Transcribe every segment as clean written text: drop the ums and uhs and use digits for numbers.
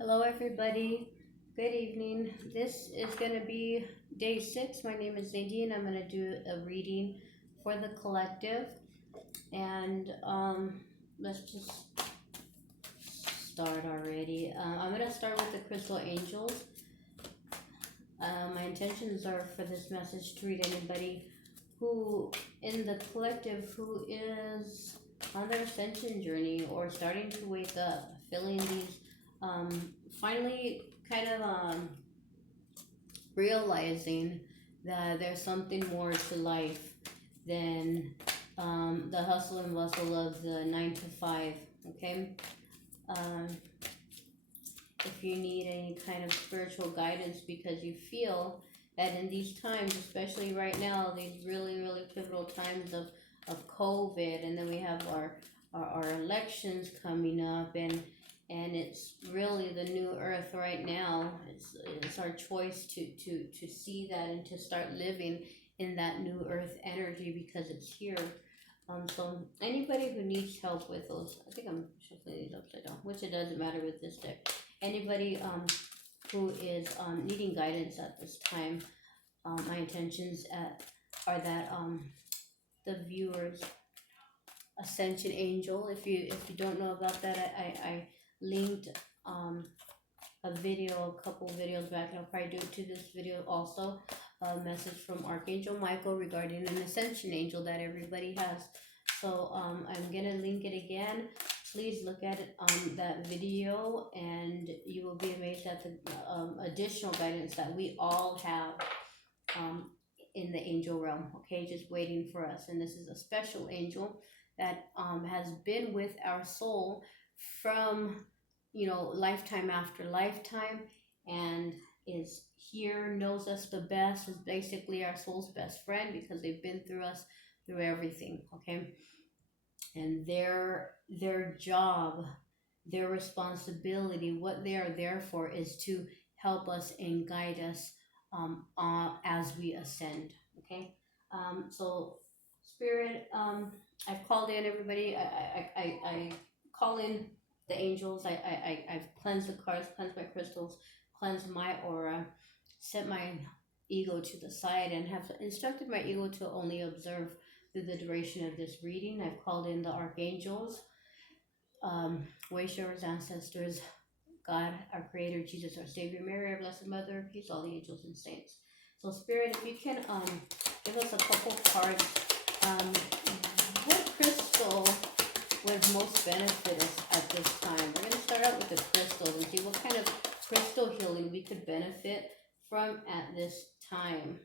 Hello, everybody. Good evening. This is going to be day 6. My name is Nadine. I'm going to do a reading for the collective. And let's just start already. I'm going to start with the crystal angels. My intentions are for this message to read anybody who in the collective who is on their ascension journey or starting to wake up, feeling these finally kind of realizing that there's something more to life than the hustle and bustle of the 9 to 5. Okay. um, if you need any kind of spiritual guidance because you feel that in these times, especially right now, these really pivotal times of COVID, and then we have our elections coming up, and it's really the new earth right now. It's our choice to see that and to start living in that new earth energy because it's here. So anybody who needs help with those, I think I'm shuffling these upside down, which it doesn't matter with this deck. Anybody who is needing guidance at this time, my intentions are that the viewers Ascension Angel. If you don't know about that, I linked a video a couple videos back, and I'll probably do it to this video also. A message from Archangel Michael regarding an Ascension Angel that everybody has. So I'm gonna link it again. Please look at it on that video, and you will be amazed at the additional guidance that we all have in the angel realm. Okay, just waiting for us. And this is a special angel that has been with our soul from lifetime after lifetime, and is here, knows us the best, is basically our soul's best friend because they've been through us through everything. Okay. And their job, their responsibility, what they are there for is to help us and guide us as we ascend. Okay. So spirit, I've called in everybody. I call in the angels. I've cleansed the cards, cleansed my crystals, cleansed my aura, set my ego to the side, and have instructed my ego to only observe through the duration of this reading. I've called in the archangels, way-showers, ancestors, God, our Creator, Jesus, our Savior, Mary, our Blessed Mother, peace, all the angels and saints. So, Spirit, if you can give us a couple cards, what crystal would most benefit us at this time? We're going to start out with the crystals and see what kind of crystal healing we could benefit from at this time.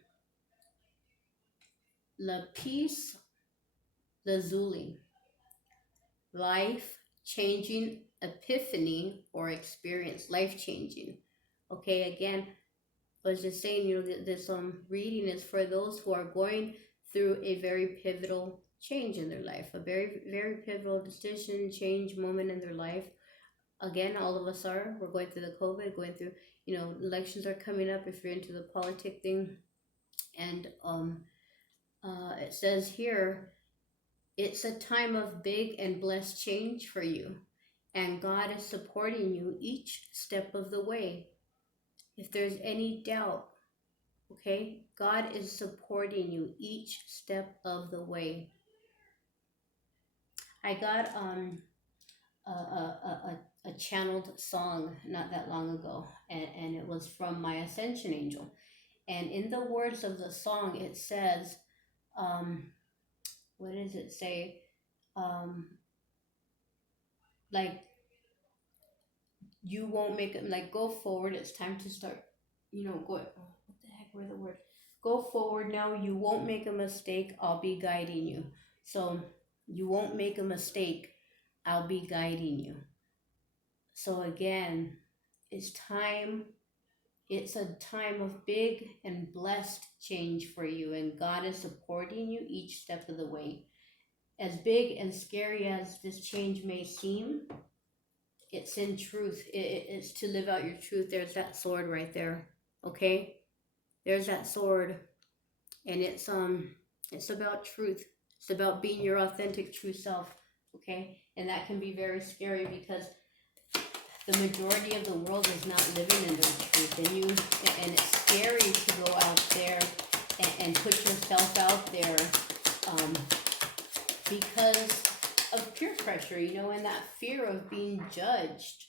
Lapis lazuli, life-changing epiphany or experience, life-changing. Okay, again, I was just saying, this reading is for those who are going through a very pivotal change in their life, a very pivotal decision, change moment in their life. Again, all of us are. We're going through the COVID, going through, elections are coming up if you're into the politic thing. And it says here, it's a time of big and blessed change for you, and God is supporting you each step of the way. If there's any doubt, okay, God is supporting you each step of the way. I got a channeled song not that long ago, and it was from my Ascension Angel. And in the words of the song, it says, what does it say? Like, you won't make it, like, go forward. It's time to start, go, what the heck were the words? Go forward now. You won't make a mistake. I'll be guiding you. So you won't make a mistake. I'll be guiding you. So again, it's a time of big and blessed change for you, and God is supporting you each step of the way. As big and scary as this change may seem, it's in truth. It's to live out your truth. There's that sword right there. Okay? There's that sword. And it's about truth. It's about being your authentic true self. Okay? And that can be very scary because the majority of the world is not living in their truth, and it's scary to go out there and put yourself out there, because of peer pressure, and that fear of being judged.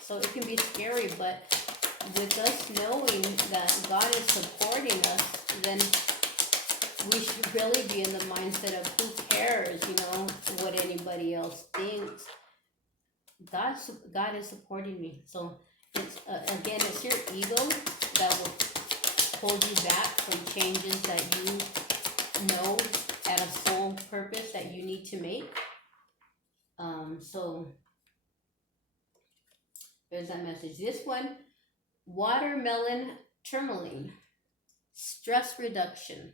So it can be scary, but with us knowing that God is supporting us, then we should really be in the mindset of who cares, what anybody else thinks. God is supporting me. So it's again, it's your ego that will hold you back from changes that you know at a soul purpose that you need to make. So there's that message. This one, watermelon tourmaline, stress reduction.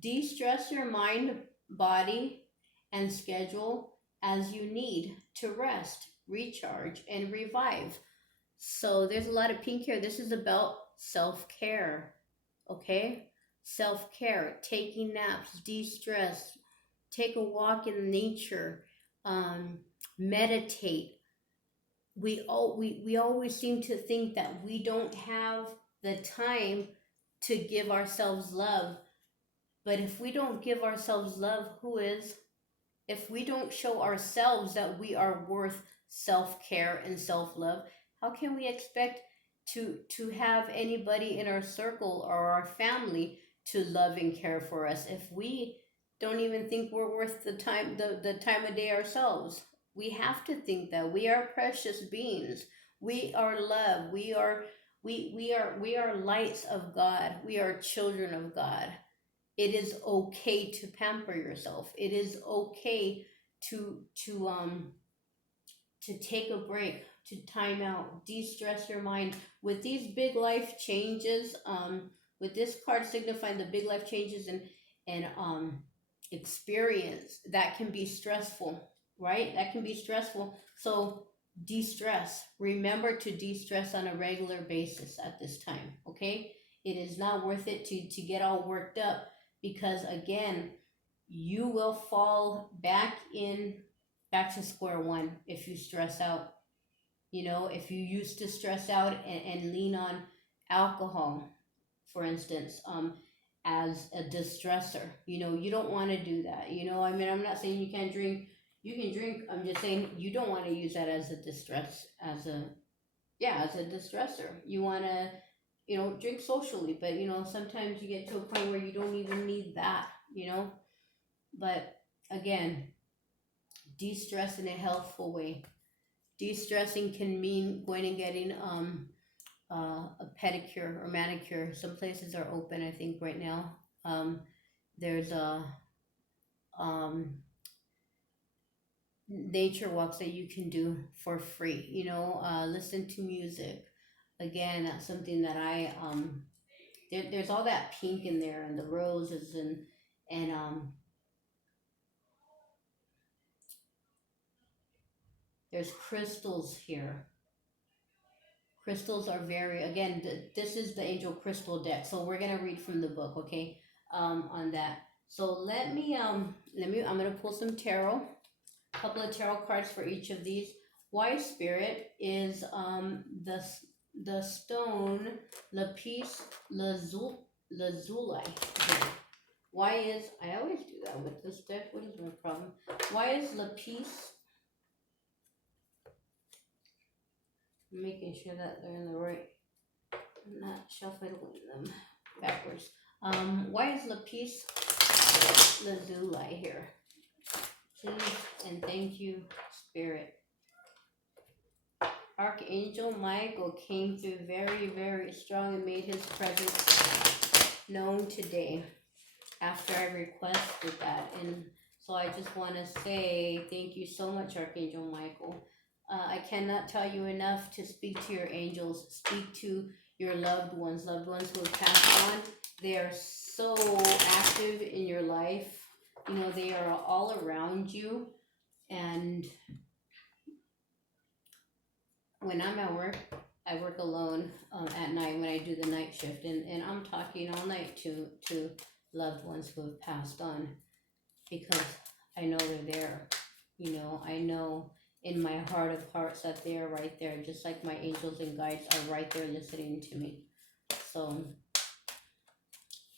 De-stress your mind, body, and schedule as you need to rest, recharge, and revive. So there's a lot of pink here. This is about self-care, okay? Self-care, taking naps, de-stress, take a walk in nature, meditate. We always seem to think that we don't have the time to give ourselves love. But if we don't give ourselves love, who is? If we don't show ourselves that we are worth self-care and self-love, how can we expect to have anybody in our circle or our family to love and care for us if we don't even think we're worth the time of day ourselves? We have to think that we are precious beings. We are love. We are lights of God. We are children of God. It is okay to pamper yourself. It is okay to take a break, to time out, de-stress your mind. With these big life changes, with this card signifying the big life changes and experience, that can be stressful, right? That can be stressful. So de-stress. Remember to de-stress on a regular basis at this time, okay? It is not worth it to get all worked up, because again, you will fall back to square one if you stress out. If you used to stress out and lean on alcohol, for instance, as a distressor, you don't want to do that. I'm not saying you can't drink. You can drink. I'm just saying you don't want to use that as a as a distressor. You want to, drink socially, but sometimes you get to a point where you don't even need that, but again, de-stress in a healthful way. De-stressing can mean going and getting a pedicure or manicure. Some places are open, I think, right now. There's a nature walks that you can do for free. Listen to music. Again, that's something that I there's all that pink in there, and the roses, and there's crystals here. Crystals are again, this is the angel crystal deck, so we're gonna read from the book, okay? On that. So I'm gonna pull some tarot, a couple of tarot cards for each of these. Wise spirit is the stone lapis lazuli. Why is, I always do that with this deck, what is my problem? Why is lapis, I'm making sure that they're in the right, I'm not shuffling them backwards. Why is lapis lazuli here? Please and thank you, spirit. Archangel Michael came through very, very strong and made his presence known today after I requested that. And so I just want to say thank you so much, Archangel Michael. I cannot tell you enough to speak to your angels, speak to your loved ones who have passed on. They are so active in your life. They are all around you. And when I'm at work, I work alone at night when I do the night shift, and I'm talking all night to loved ones who have passed on, because I know they're there. I know in my heart of hearts that they are right there, just like my angels and guides are right there listening to me. So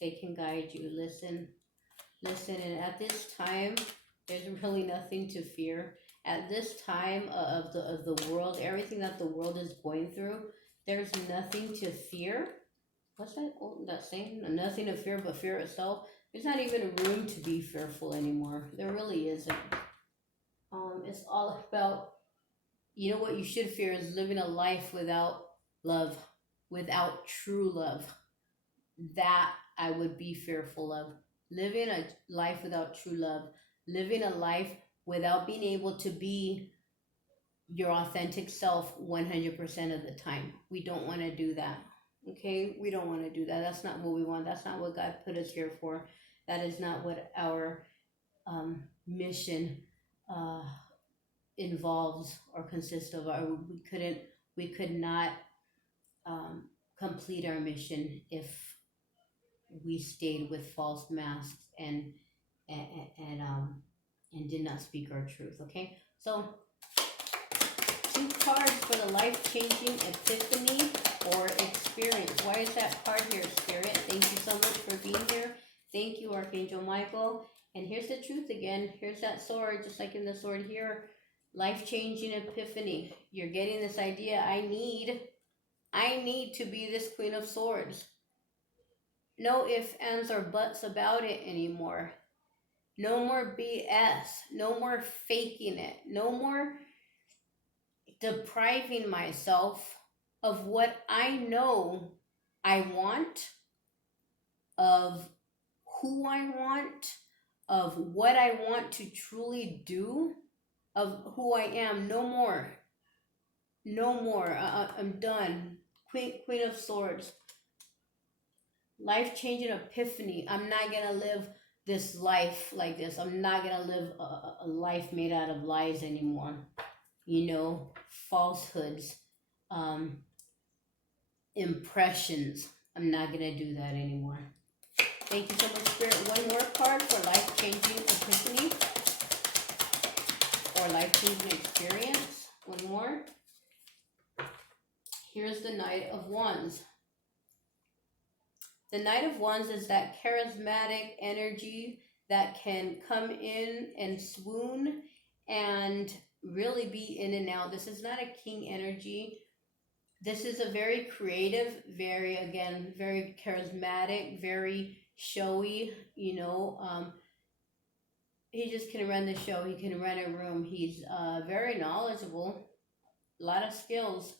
they can guide you. Listen, and at this time, there's really nothing to fear. At this time of the world, everything that the world is going through, there's nothing to fear. What's that? Oh, that saying? Nothing to fear but fear itself. There's not even room to be fearful anymore. There really isn't. It's all about, you know what you should fear is living a life without love, without true love. That I would be fearful of. Living a life without true love, living a life without being able to be your authentic self 100% of the time. We don't want to do that. Okay? We don't want to do that. That's not what we want. That's not what God put us here for. That is not what our mission involves or consists of. We could not complete our mission if we stayed with false masks and and, um and did not speak our truth. Okay, so 2 cards for the life-changing epiphany or experience. Why is that card here, Spirit? Thank you so much for being here. Thank you, Archangel Michael. And here's the truth again. Here's that sword, just like in the sword here. Life-changing epiphany. You're getting this idea. I need to be this Queen of Swords. No ifs, ands, or buts about it anymore. No more BS. No more faking it. No more depriving myself of what I know I want, of who I want, of what I want to truly do, of who I am. No more. No more. I'm done. Queen of Swords. Life-changing epiphany. I'm not going to live this life like this. I'm not going to live a life made out of lies anymore. You know, falsehoods, impressions. I'm not going to do that anymore. Thank you so much, Spirit. One more card for life-changing epiphany or life-changing experience. One more. Here's the Knight of Wands. The Knight of Wands is that charismatic energy that can come in and swoon and really be in and out. This is not a king energy. This is a very creative, very charismatic, very showy, he just can run the show. He can run a room. He's very knowledgeable, a lot of skills.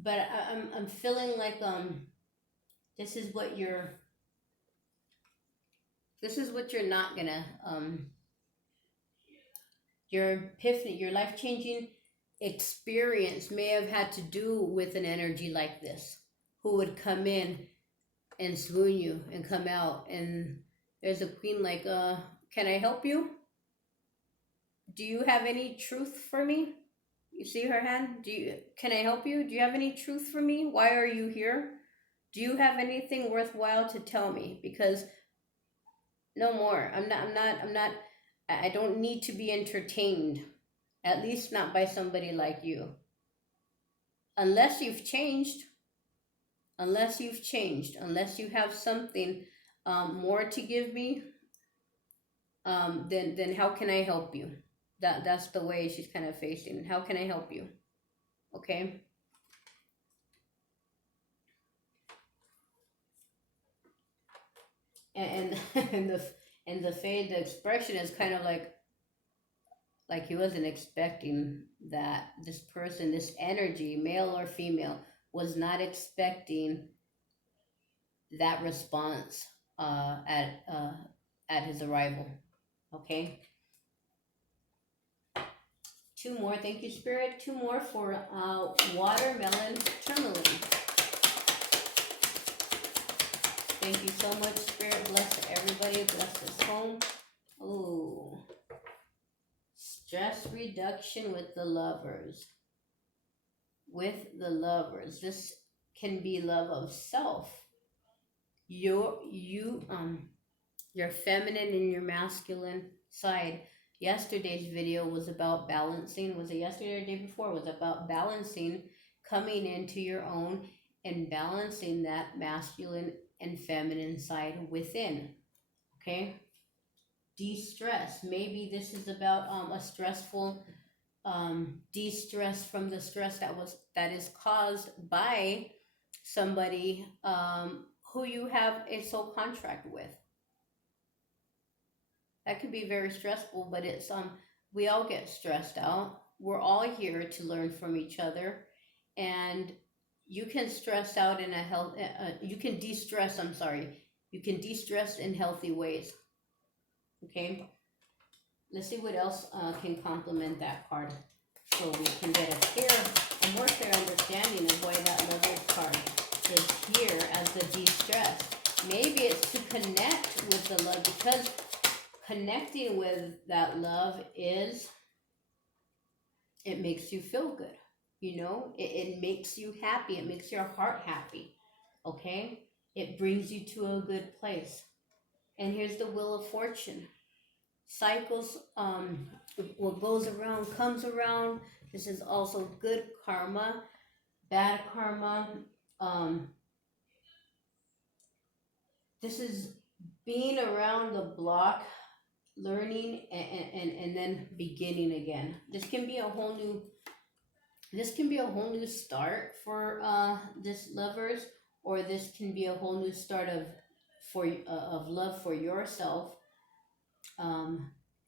But I'm feeling like this is what you're not gonna your epiphany, your life-changing experience may have had to do with an energy like this, who would come in and swoon you and come out, and there's a queen like, can I help you? Do you have any truth for me? You see her hand? Can I help you? Do you have any truth for me? Why are you here? Do you have anything worthwhile to tell me? Because no more. I don't need to be entertained. At least not by somebody like you. Unless you've changed. Unless you have something more to give me, then how can I help you? That's the way she's kind of facing. How can I help you? Okay. And the expression is kind of like he wasn't expecting that. This person, this energy, male or female, was not expecting that response at his arrival. Okay. 2 more. Thank you, Spirit. 2 more for watermelon tourmaline. Thank you so much, Spirit. Bless everybody. Bless this home. Oh, stress reduction with the lovers. This can be love of self. Your feminine and your masculine side. Yesterday's video was about balancing. Was it yesterday or the day before? It was about balancing, coming into your own and balancing that masculine and feminine side within. Okay? De-stress. Maybe this is about a stressful de-stress from the stress that is caused by somebody who you have a soul contract with. That could be very stressful, but it's we all get stressed out. We're all here to learn from each other, and you can stress out in a health. You can de-stress. I'm sorry. You can de-stress in healthy ways. Okay. Let's see what else can complement that card, so we can get a more clear understanding of why that Lovers card is here as the de-stress. Maybe it's to connect with the love, because connecting with that love it makes you feel good. It makes you happy. It makes your heart happy. Okay? It brings you to a good place. And here's the Wheel of Fortune. Cycles, what goes around comes around. This is also good karma, bad karma. This is being around the block, learning, and then beginning again. This can be a whole new start for this Lovers, or this can be a whole new start of love for yourself,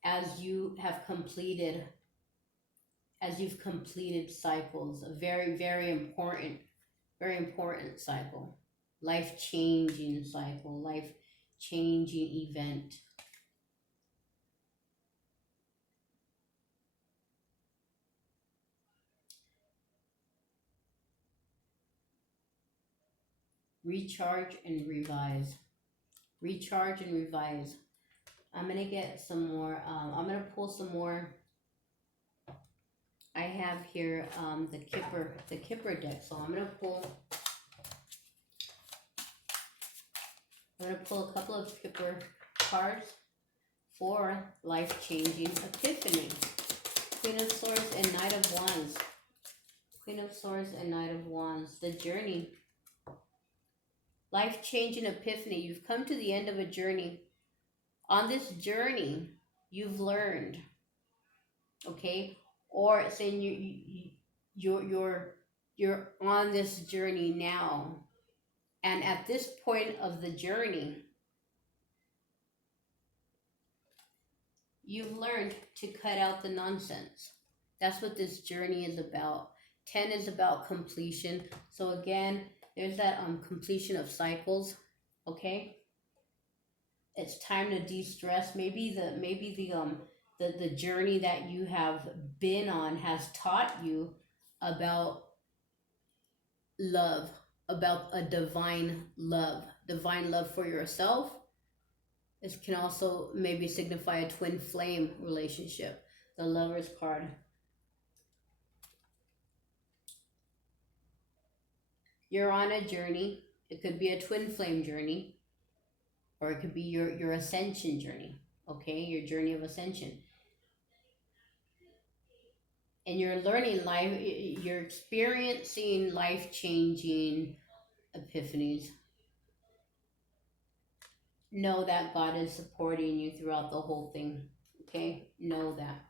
as you've completed cycles. A very, very important cycle, life-changing cycle, life-changing event. Recharge and revise. Recharge and revise. I'm going to get some more, I'm going to pull some more. I have here the Kipper deck, so I'm going to pull a couple of Kipper cards for life-changing epiphany. Queen of Swords and Knight of Wands. Queen of Swords and Knight of Wands. The journey. Life-changing epiphany. You've come to the end of a journey. On this journey, you've learned. Okay? Or it's saying you're on this journey now. And at this point of the journey, you've learned to cut out the nonsense. That's what this journey is about. 10 is about completion. So again, there's that completion of cycles. Okay? It's time to de-stress. Maybe the journey that you have been on has taught you about love, about a divine love for yourself. This can also maybe signify a twin flame relationship. The Lovers card. You're on a journey. It could be a twin flame journey, or it could be your ascension journey. Okay, your journey of ascension. And you're learning life, you're experiencing life-changing epiphanies. Know that God is supporting you throughout the whole thing. Okay, know that,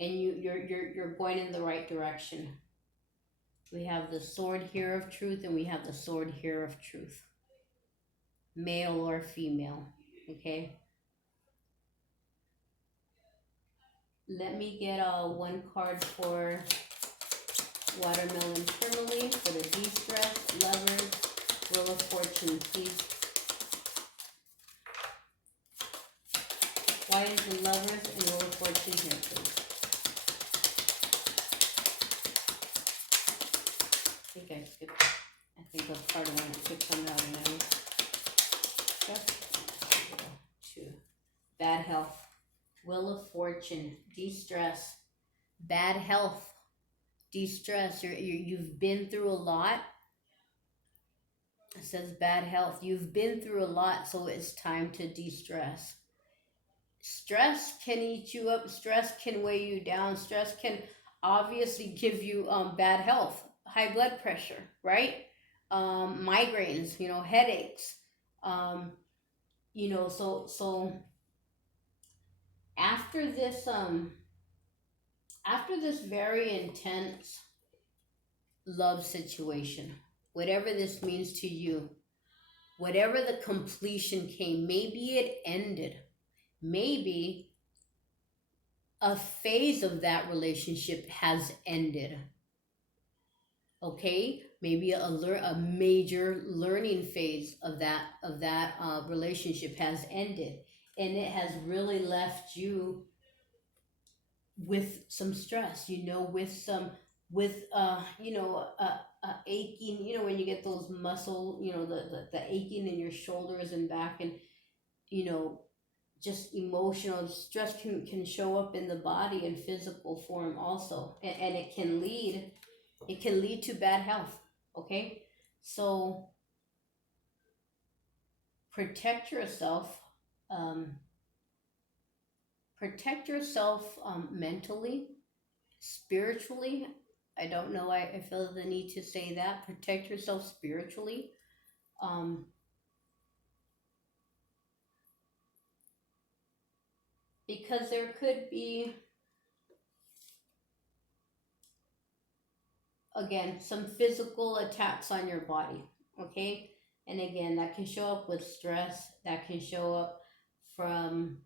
and you're going in the right direction. We have the Sword here of truth, and we have the Sword here of truth. Male or female. Okay. Let me get one card for Watermelon Tourmaline for the de-stress, Lovers, Wheel of Fortune, please. Why is the Lovers and Wheel of Fortune here, please? I think a part of one skipped some out and I two. Bad health. Wheel of Fortune, de-stress. Bad health, de-stress. You've been through a lot. It says bad health. You've been through a lot, so it's time to de-stress. stress can eat you up. Stress can weigh you down. Stress can obviously give you bad health, high blood pressure, right? Migraines, headaches. Um, so after this after this very intense love situation, whatever this means to you, whatever the completion came, maybe it ended, maybe a phase of that relationship has ended. Okay, maybe a major learning phase of that relationship has ended, and it has really left you with some stress, with some with aching, when you get those muscle, the aching in your shoulders and back, and you know just emotional stress can show up in the body in physical form also, and it can lead to bad health. Okay, so protect yourself, um, mentally, spiritually. I don't know, I feel the need to say that. Protect yourself spiritually, um, because there could be, again, some physical attacks on your body. Okay, and again, that can show up with stress, that can show up from,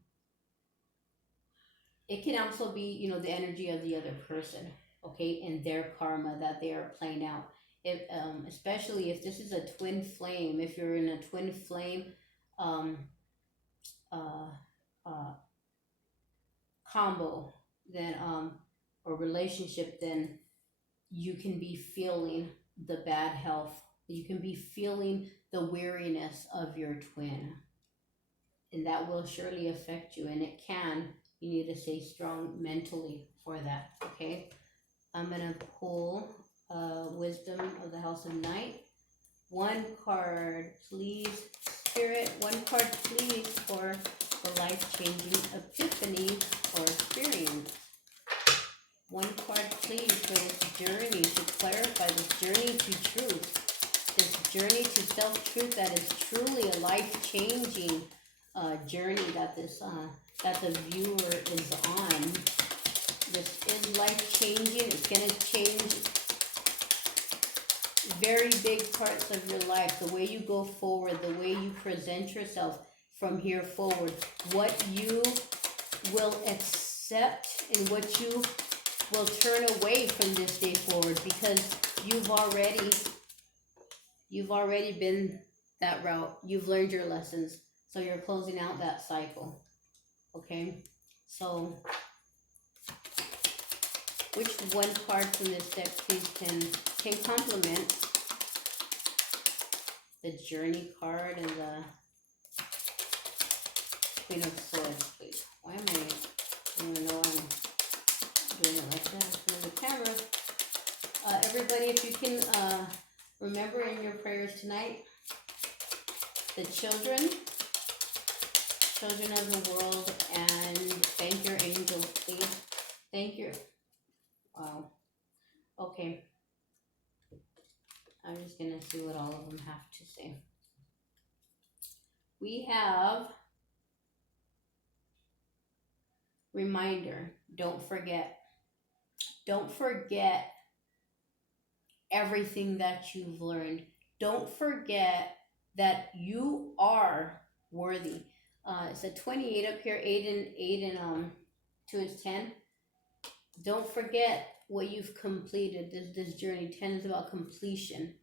it can also be, the energy of the other person. Okay, and their karma that they are playing out. If especially if this is a twin flame, if you're in a twin flame um uh uh combo, then or relationship, then you can be feeling the bad health, you can be feeling the weariness of your twin, and that will surely affect you, and it can, you need to stay strong mentally for that. Okay, I'm gonna pull wisdom of the house of night. One card please, spirit. One card please for the life-changing epiphany or experience. One card please for this journey, to clarify this journey to truth, this journey to self-truth that is truly a life-changing journey that that the viewer is on. This is life-changing. It's going to change very big parts of your life, the way you go forward, the way you present yourself from here forward, what you will accept and what you will turn away from this day forward, because you've already been that route. You've learned your lessons, so you're closing out that cycle. Okay, so which one card from this deck please can complement the journey card and the Queen of Swords, please? Why am I don't even know why I'm doing it like that in the camera? Everybody, if you can remember in your prayers tonight, the children of the world, and thank your angels, please. Thank your, wow. Okay, I'm just gonna see what all of them have to say. We have reminder, don't forget everything that you've learned. Don't forget that you are worthy. It's a 28 up here, 8 and 2 is 10. Don't forget what you've completed. This journey. 10 is about completion.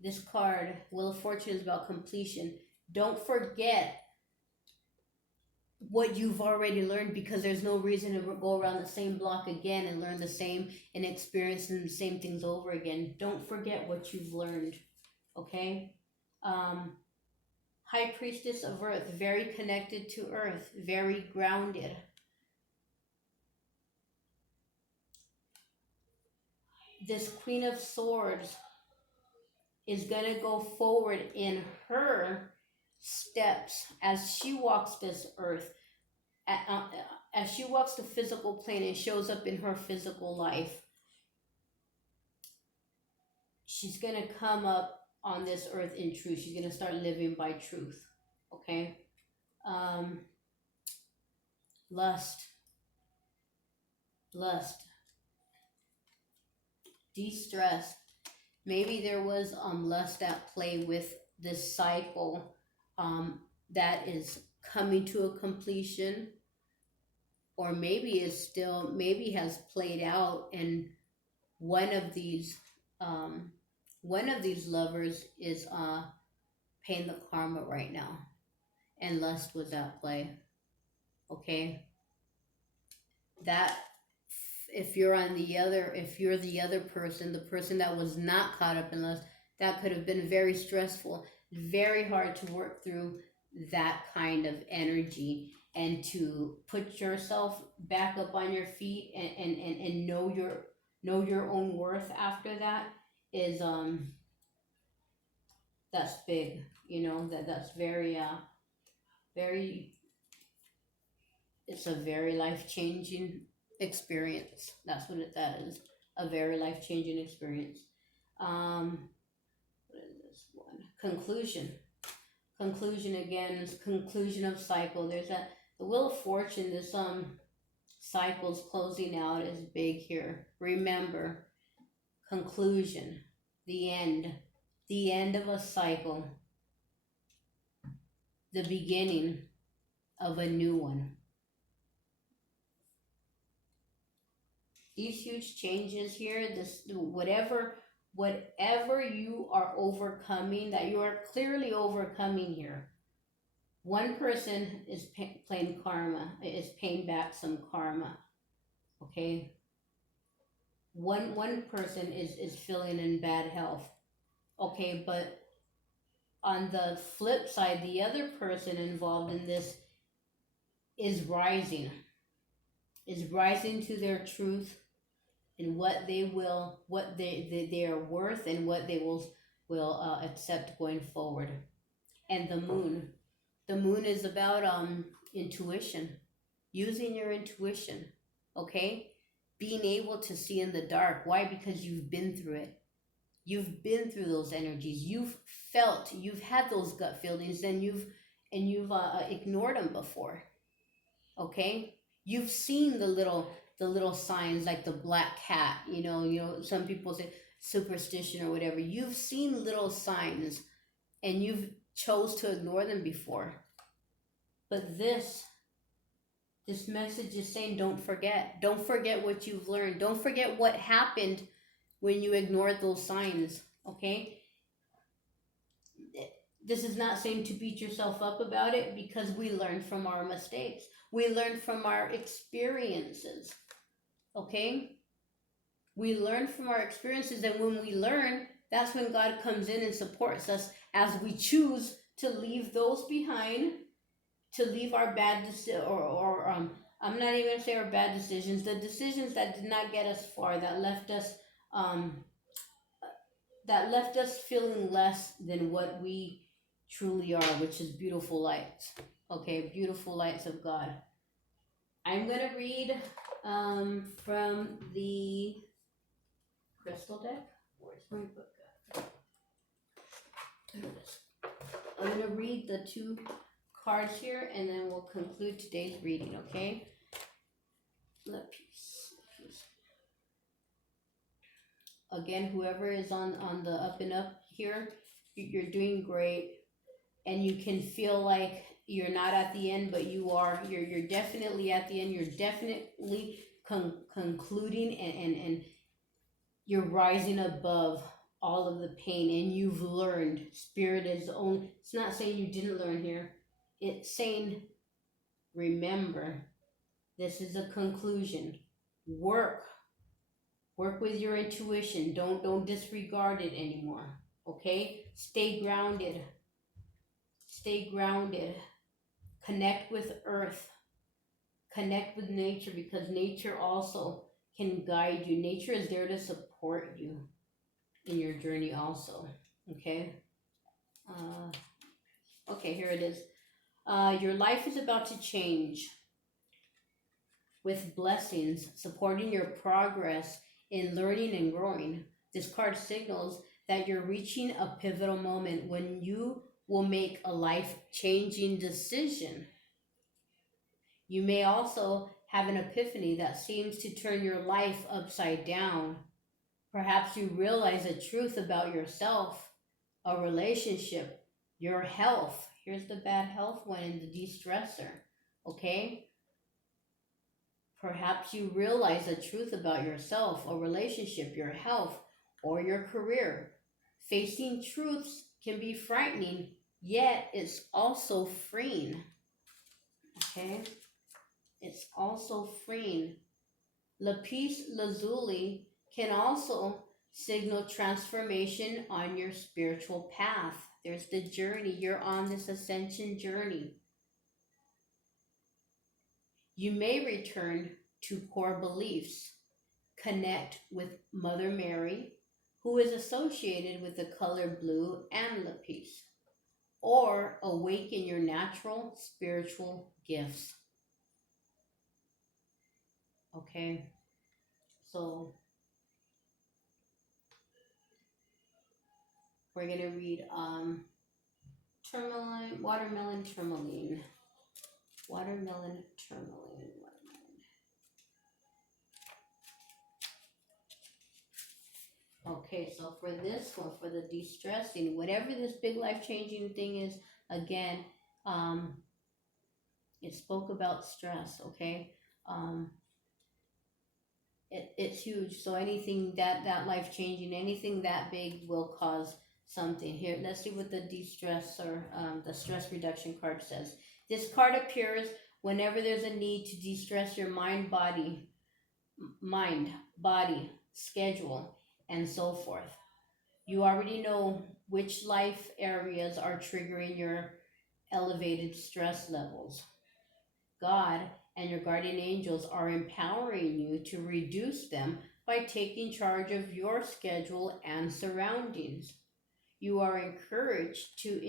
This card, Wheel of Fortune, is about completion. Don't forget what you've already learned, because there's no reason to go around the same block again and learn the same and experience the same things over again. Don't forget what you've learned. Okay? High Priestess of Earth, very connected to Earth, very grounded. This Queen of Swords is going to go forward in her steps as she walks this earth, as she walks the physical plane and shows up in her physical life, she's going to come up on this earth in truth. She's going to start living by truth. Okay? Um, lust, de-stress. Maybe there was lust at play with this cycle that is coming to a completion, or maybe is still, maybe has played out, and one of these um, lovers is paying the karma right now, and lust was at play. Okay, that if you're on the other, if you're the other person, the person that was not caught up in lust, that could have been very stressful, very hard to work through that kind of energy, and to put yourself back up on your feet, and know your own worth after that is that's big, that's very very, it's a very life-changing experience. That's what that is, a very life-changing experience. What is this one? Conclusion again is conclusion of cycle. There's that, the Wheel of Fortune, this cycle's closing out is big here. Remember, conclusion, the end of a cycle, the beginning of a new one. These huge changes here, this whatever you are overcoming, that you are clearly overcoming here. One person is playing karma, is paying back some karma. Okay. One person is feeling in bad health. Okay, but on the flip side, the other person involved in this is rising to their truth, and what they are worth, and what they will accept going forward. And the moon is about intuition, using your intuition. Okay, being able to see in the dark. Why? Because you've been through it. You've been through those energies. You've had those gut feelings, and you've ignored them before. Okay, you've seen the little signs, like the black cat. Some people say superstition or whatever. You've seen little signs, and you've chose to ignore them before. But this message is saying, don't forget what you've learned. Don't forget what happened when you ignored those signs. Okay, this is not saying to beat yourself up about it, because we learn from our mistakes. We learn from our experiences. Okay, we learn from our experiences, and when we learn, that's when God comes in and supports us, as we choose to leave those behind, to leave our bad I'm not even gonna say our bad decisions, the decisions that did not get us far, that left us feeling less than what we truly are, which is beautiful lights. Okay, beautiful lights of God. I'm gonna read from the crystal deck. Where's my book? There it is. I'm gonna read the two cards here, and then we'll conclude today's reading. Okay. Let peace. Again, whoever is on the up and up here, you're doing great, and you can feel like you're not at the end, but you are. You're definitely at the end. You're definitely concluding, and you're rising above all of the pain, and you've learned. Spirit is only, it's not saying you didn't learn here. It's saying, remember, this is a conclusion. Work with your intuition. Don't disregard it anymore. Okay? Stay grounded. Connect with earth. Connect with nature, because nature also can guide you. Nature is there to support you in your journey also. Okay? Okay, here it is. Your life is about to change. with blessings supporting your progress in learning and growing. This card signals that you're reaching a pivotal moment when you will make a life changing decision. You may also have an epiphany that seems to turn your life upside down. Perhaps you realize a truth about yourself, a relationship, your health. Here's the bad health one in the de stressor. Okay? Perhaps you realize a truth about yourself, a relationship, your health, or your career. Facing truths can be frightening, yet it's also freeing. Okay? It's also freeing. Lapis lazuli can also signal transformation on your spiritual path. There's the journey. You're on this ascension journey. You may return to core beliefs, connect with Mother Mary, who is associated with the color blue and lapis, or awaken your natural spiritual gifts. Okay, so we're gonna read tourmaline, watermelon tourmaline, watermelon tourmaline. Okay, so for this one, for the de-stressing, whatever this big life-changing thing is, again, um, it spoke about stress. Okay, um, it's huge. So anything that life-changing, anything that big will cause something. Here, let's see what the de-stress or the stress reduction card says. This card appears whenever there's a need to de-stress your mind, body, schedule, and so forth. You already know which life areas are triggering your elevated stress levels. God and your guardian angels are empowering you to reduce them by taking charge of your schedule and surroundings. You are encouraged to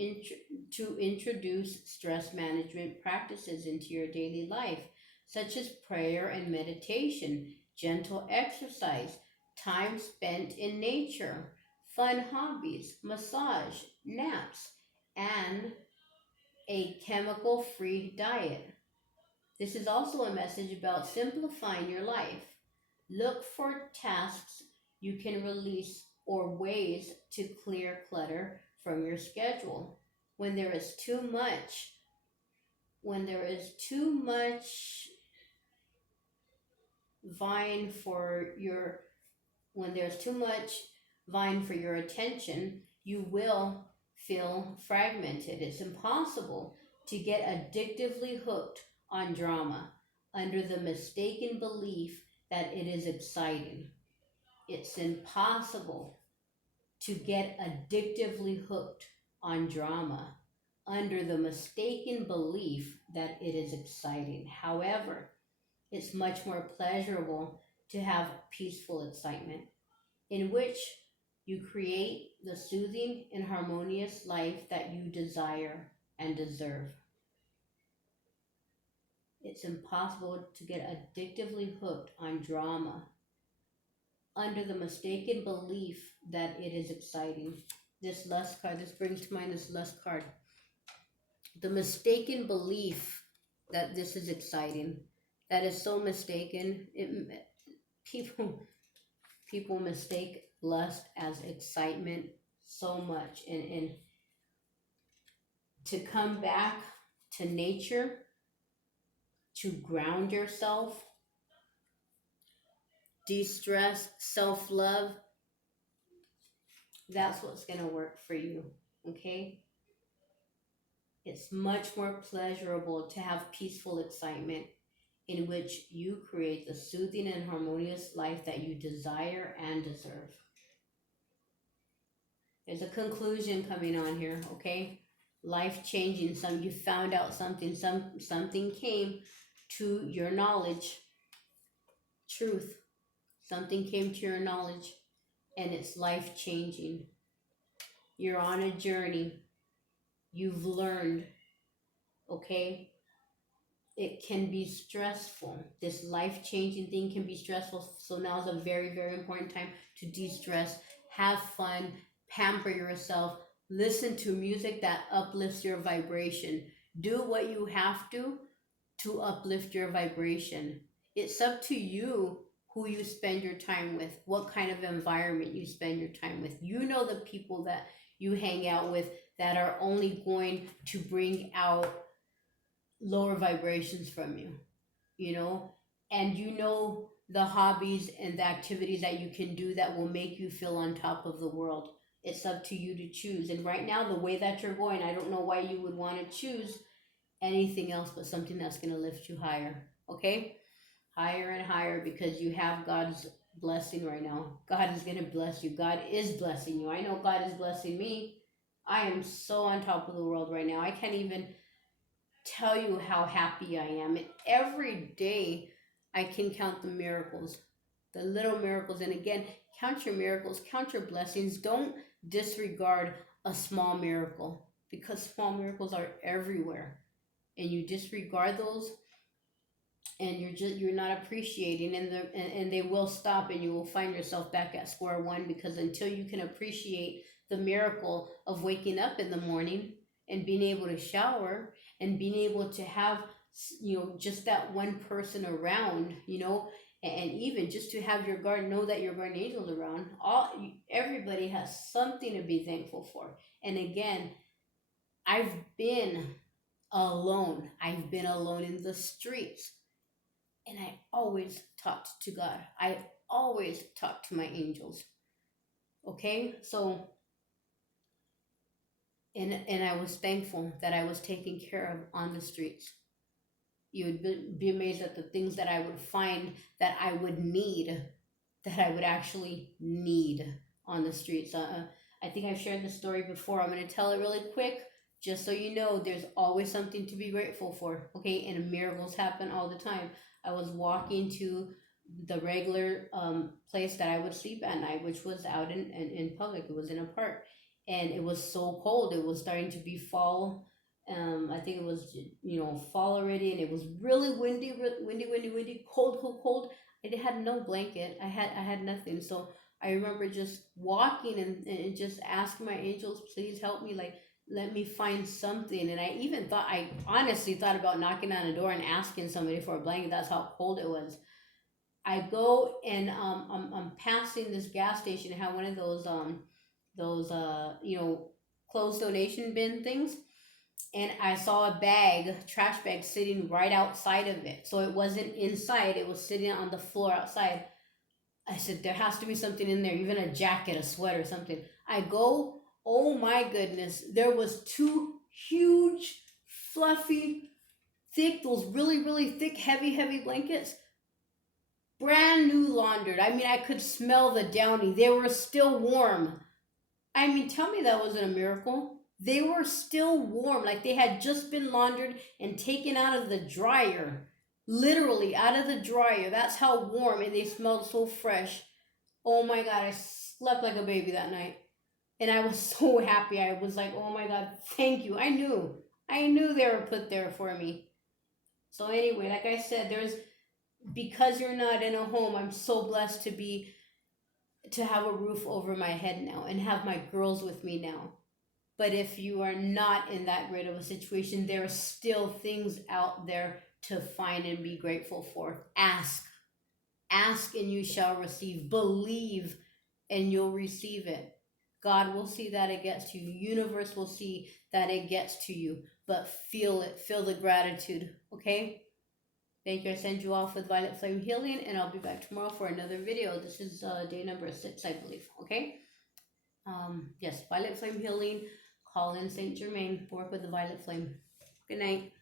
introduce stress management practices into your daily life, such as prayer and meditation, gentle exercise, time spent in nature, fun hobbies, massage, naps, and a chemical free diet. This is also a message about simplifying your life. Look for tasks you can release or ways to clear clutter from your schedule. When there is too much, when there is too much vying for your when there's too much vying for your attention, you will feel fragmented. It's impossible to get addictively hooked on drama under the mistaken belief that it is exciting. It's impossible to get addictively hooked on drama under the mistaken belief that it is exciting. However, it's much more pleasurable to have peaceful excitement in which you create the soothing and harmonious life that you desire and deserve. It's impossible to get addictively hooked on drama under the mistaken belief that it is exciting. This lust card, this brings to mind this lust card. The mistaken belief that this is exciting. That is so mistaken. People mistake lust as excitement so much. And to come back to nature, to ground yourself, de-stress, self-love, that's what's going to work for you. Okay? It's much more pleasurable to have peaceful excitement in which you create the soothing and harmonious life that you desire and deserve. There's a conclusion coming on here, okay? Life changing. You found out something. Something came to your knowledge. Truth. Something came to your knowledge, and it's life changing. You're on a journey. You've learned, okay? it can be stressful. This life-changing thing can be stressful. So now is a very, very important time to de-stress, have fun, pamper yourself, listen to music that uplifts your vibration. Do what you have to uplift your vibration. It's up to you who you spend your time with, what kind of environment you spend your time with. You know the people that you hang out with that are only going to bring out lower vibrations from you, you know, and you know the hobbies and the activities that you can do that will make you feel on top of the world. It's up to you to choose. And right now, the way that you're going, I don't know why you would want to choose anything else but something that's going to lift you higher. Okay? Higher and higher, because you have God's blessing right now. God is going to bless you. God is blessing you. I know God is blessing me. I am so on top of the world right now. I can't even tell you how happy I am. And every day I can count the miracles, the little miracles. And again, count your miracles, count your blessings. Don't disregard a small miracle, because small miracles are everywhere. And you disregard those, and you're not appreciating, and they will stop, and you will find yourself back at square one, because until you can appreciate the miracle of waking up in the morning and being able to shower and being able to have, you know, just that one person around, you know, and even just to have your guard, know that your guardian angels around, everybody has something to be thankful for. And again, I've been alone. I've been alone in the streets. And I always talked to God. I always talked to my angels. Okay? So, and I was thankful that I was taken care of on the streets. You would be amazed at the things that I would find that I would need, that I would actually need on the streets. I think I've shared this story before. I'm going to tell it really quick, just so you know there's always something to be grateful for. Okay? And miracles happen all the time. I was walking to the regular place that I would sleep at night, which was out in public. It was in a park. And it was so cold. It was starting to be fall. I think it was, you know, fall already. And it was really windy, cold, cold, cold. I had no blanket. I had nothing. So I remember just walking and just asking my angels, please help me. Like, let me find something. And I honestly thought about knocking on a door and asking somebody for a blanket. That's how cold it was. I go and I'm passing this gas station. It had one of those you know, closed donation bin things, and I saw a trash bag sitting right outside of it. So it wasn't inside, it was sitting on the floor outside. I said, there has to be something in there, even a jacket, a sweater, something. I go, oh my goodness, there was two huge, fluffy, thick, those really, really thick, heavy blankets. Brand new laundered. I mean, I could smell the downy. They were still warm. I mean, tell me that wasn't a miracle. They were still warm, like they had just been laundered and taken out of the dryer. Literally out of the dryer. That's how warm, and they smelled so fresh. Oh my God, I slept like a baby that night. And I was so happy. I was like, oh my God, thank you. I knew they were put there for me. So anyway, like I said, because you're not in a home, I'm so blessed to have a roof over my head now and have my girls with me now. But if you are not in that great of a situation, there are still things out there to find and be grateful for. Ask and you shall receive. Believe and you'll receive it. God will see that it gets to you. The universe will see that it gets to you. But feel it. Feel the gratitude. Okay? Thank you. I send you off with Violet Flame Healing, and I'll be back tomorrow for another video. This is day number 6, I believe. Okay? Yes, Violet Flame Healing. Call in Saint Germain. Work with the Violet Flame. Good night.